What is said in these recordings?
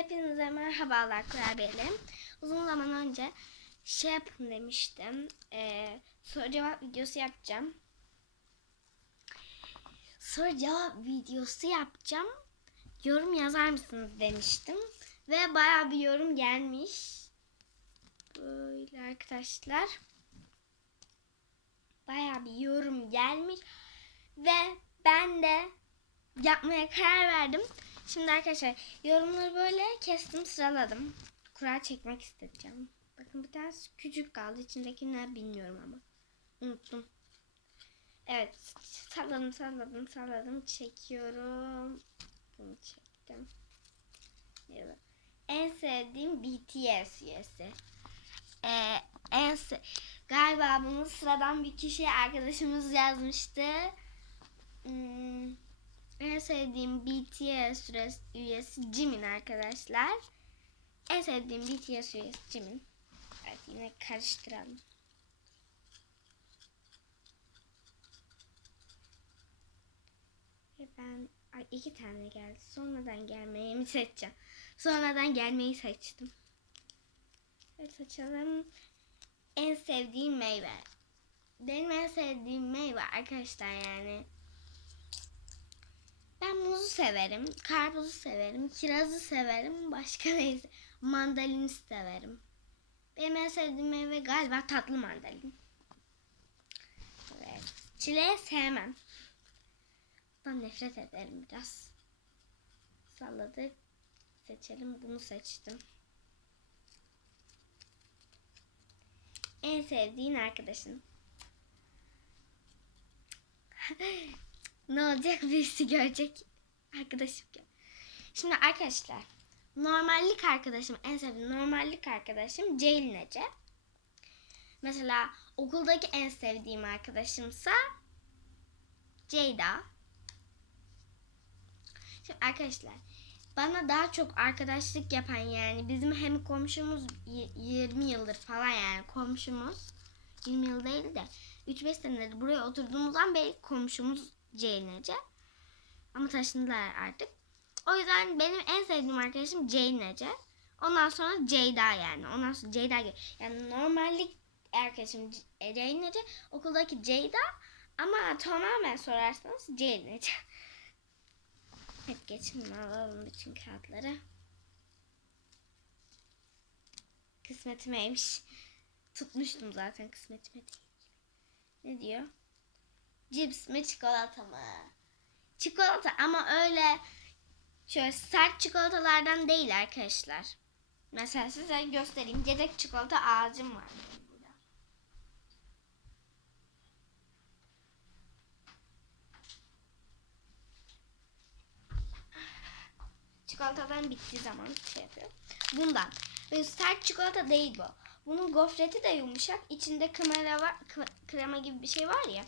Hepinize merhabalar kurabiyelerim. Uzun zaman önce şey yapın demiştim. Ee, soru cevap videosu yapacağım. Soru cevap videosu yapacağım. Yorum yazar mısınız demiştim. Ve baya bir yorum gelmiş. Böyle arkadaşlar. Baya bir yorum gelmiş. Ve ben de yapmaya karar verdim. Şimdi arkadaşlar yorumları böyle kestim sıraladım. Kura çekmek isteyeceğim. Bakın bir tanesi küçük kaldı. İçindeki ne bilmiyorum ama. Unuttum. Evet. Salladım salladım salladım. Çekiyorum. Bunu çektim. Evet. En sevdiğim BTS üyesi. Ee, en se- Galiba bunu sıradan bir kişi arkadaşımız yazmıştı. Hmm, en sevdiğim BTS üyesi, Jimin arkadaşlar. En sevdiğim BTS üyesi Jimin. Evet yine karıştıralım. Ben ay iki tane geldi. Sonradan gelmeyi mi seçeceğim? Sonradan gelmeyi seçtim. Evet seçelim. En sevdiğim meyve. Benim en sevdiğim meyve arkadaşlar yani. Ben muzu severim, karpuzu severim, kirazı severim, başka neyse mandalini severim. Benim en sevdiğim meyve galiba tatlı mandalin. Evet. Çileği sevmem. Ben nefret ederim biraz. Salladık. Seçelim. Bunu seçtim. En sevdiğin arkadaşın. ne olacak birisi görecek. Arkadaşım gör. Şimdi arkadaşlar. Normallik arkadaşım en sevdiğim normallik arkadaşım Ceylin Ece. Mesela okuldaki en sevdiğim arkadaşımsa Ceyda. Şimdi arkadaşlar bana daha çok arkadaşlık yapan yani bizim hem komşumuz y- 20 yıldır falan yani komşumuz 20 yıl değil de 3-5 senedir buraya oturduğumuzdan beri komşumuz Ceylin Ece. Ama taşındılar artık. O yüzden benim en sevdiğim arkadaşım Ceylin Ece. Ondan sonra Ceyda yani. Ondan sonra Ceyda. Yani normallik arkadaşım e, Ceylin Ece. Okuldaki Ceyda. Ama tamamen sorarsanız Ceylin Ece. Hep geçin alalım bütün kağıtları. Kısmetimeymiş. Tutmuştum zaten kısmetime değil. Ne diyor? Cips mi çikolata mı? Çikolata ama öyle şöyle sert çikolatalardan değil arkadaşlar. Mesela size göstereyim. Cedek çikolata ağacım var. Çikolatadan bittiği zaman şey yapıyorum. Bundan. Böyle sert çikolata değil bu. Bunun gofreti de yumuşak. İçinde krema, var, kre- krema gibi bir şey var ya.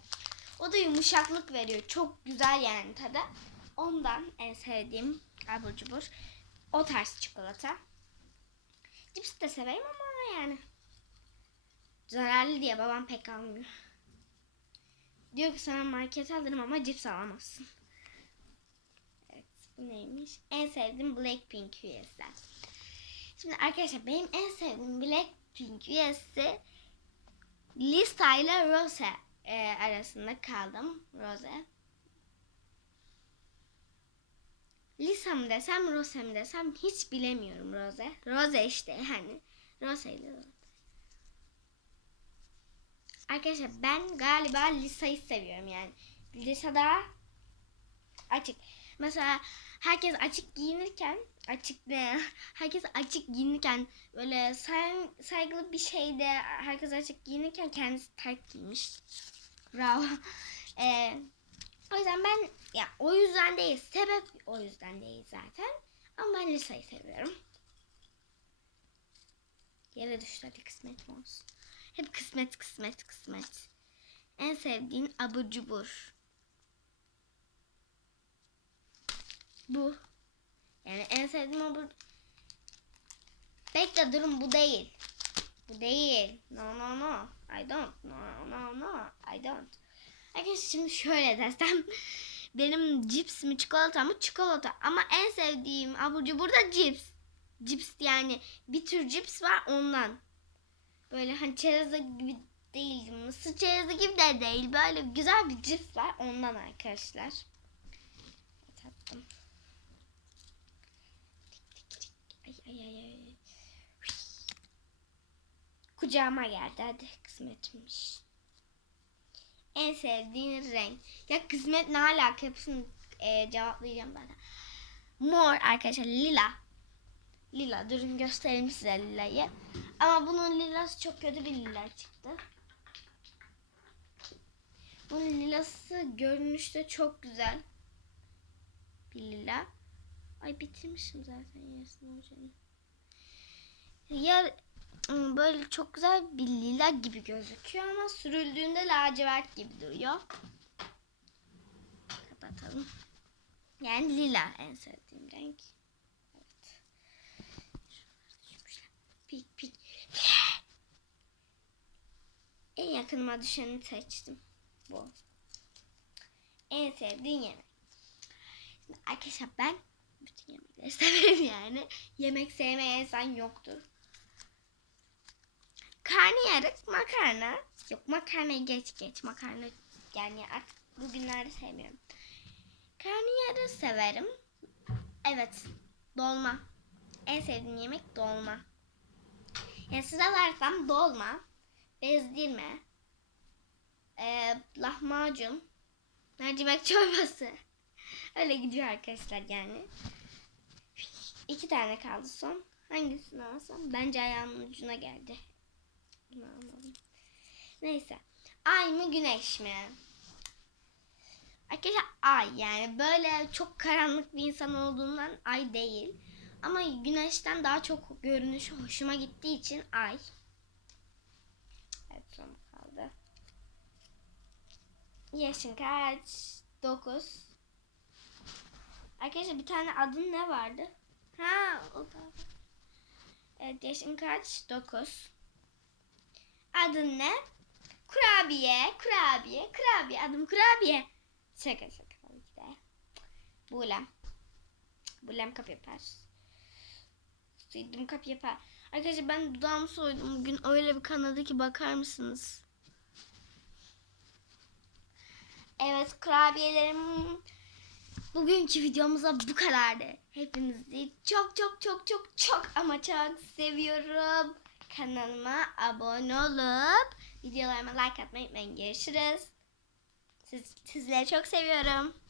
O da yumuşaklık veriyor. Çok güzel yani tadı. Ondan en sevdiğim abur cubur. O tarz çikolata. Cips de severim ama yani. Zararlı diye babam pek almıyor. Diyor ki sana market alırım ama cips alamazsın. Evet bu neymiş? En sevdiğim Blackpink üyesi. Şimdi arkadaşlar benim en sevdiğim Blackpink üyesi Lisa ile Rose e, arasında kaldım. Rose. Lisa mı desem Rose mi desem hiç bilemiyorum Rose. Rose işte yani. Rose ile Rose. Arkadaşlar ben galiba Lisa'yı seviyorum yani. Lisa daha açık. Mesela herkes açık giyinirken açık ne? Herkes açık giyinirken böyle say, saygılı bir şeyde herkes açık giyinirken kendisi tight giymiş. Bravo. Ee, o yüzden ben ya o yüzden değil. Sebep o yüzden değil zaten. Ama ben Lisa'yı seviyorum. Yere düştü hadi kısmet olsun. Hep kısmet kısmet kısmet. En sevdiğin abur cubur. Bu. Yani en sevdiğim abur... Bekle durun bu değil. Bu değil. No no no. I don't. No no no. I don't. Arkadaşlar şimdi şöyle desem. Benim cips mi çikolata mı çikolata. Ama en sevdiğim abur cubur da cips. cips yani bir tür cips var ondan. Böyle hani çerez gibi değil, mısır çerezi gibi de değil. Böyle güzel bir cips var ondan arkadaşlar. Tattım. Ay ay ay ay. Kucağıma geldi hadi kısmetmiş. En sevdiğin renk. Ya kısmet ne alaka hepsini e, cevaplayacağım zaten. Mor arkadaşlar lila. Lila durun göstereyim size lilayı. Ama bunun lilası çok kötü bir lila çıktı. Bunun lilası görünüşte çok güzel. Bir lila. Ay bitirmişim zaten yarısını hocam. Ya böyle çok güzel bir lila gibi gözüküyor ama sürüldüğünde lacivert gibi duruyor. Kapatalım. Yani lila en sevdiğim renk. Evet. Pik pik. En yakınıma düşeni seçtim. Bu. En sevdiğin yemek. Şimdi arkadaşlar ben bütün yemekleri severim yani. Yemek sevmeyen insan yoktur. Karnıyarık, makarna. Yok makarnayı geç geç. Makarna yani artık bugünlerde sevmiyorum. Karnıyarığı severim. Evet. Dolma. En sevdiğim yemek dolma. Yani sıralarsam dolma, bezdirme, e, lahmacun, mercimek çorbası. Öyle gidiyor arkadaşlar yani. İki tane kaldı son. Hangisini alsam? Bence ayağımın ucuna geldi. Neyse. Ay mı güneş mi? Arkadaşlar ay yani böyle çok karanlık bir insan olduğundan ay değil. Ama güneşten daha çok görünüşü hoşuma gittiği için ay. Evet son kaldı. Yaşın kaç? 9. Arkadaşlar bir tane adın ne vardı? Ha o da. Evet yaşın kaç? 9. Adın ne? Kurabiye, kurabiye, kurabiye. Adım kurabiye. Şaka şaka tabii ki de. Bulem. Bulem kapı yapar. Soydum kapı yapar. Arkadaşlar ben dudağımı soydum bugün öyle bir kanadı ki bakar mısınız? Evet kurabiyelerim bugünkü videomuza bu kadardı. Hepinizi çok çok çok çok çok ama çok seviyorum. Kanalıma abone olup videolarıma like atmayı unutmayın. Görüşürüz. Siz, sizleri çok seviyorum.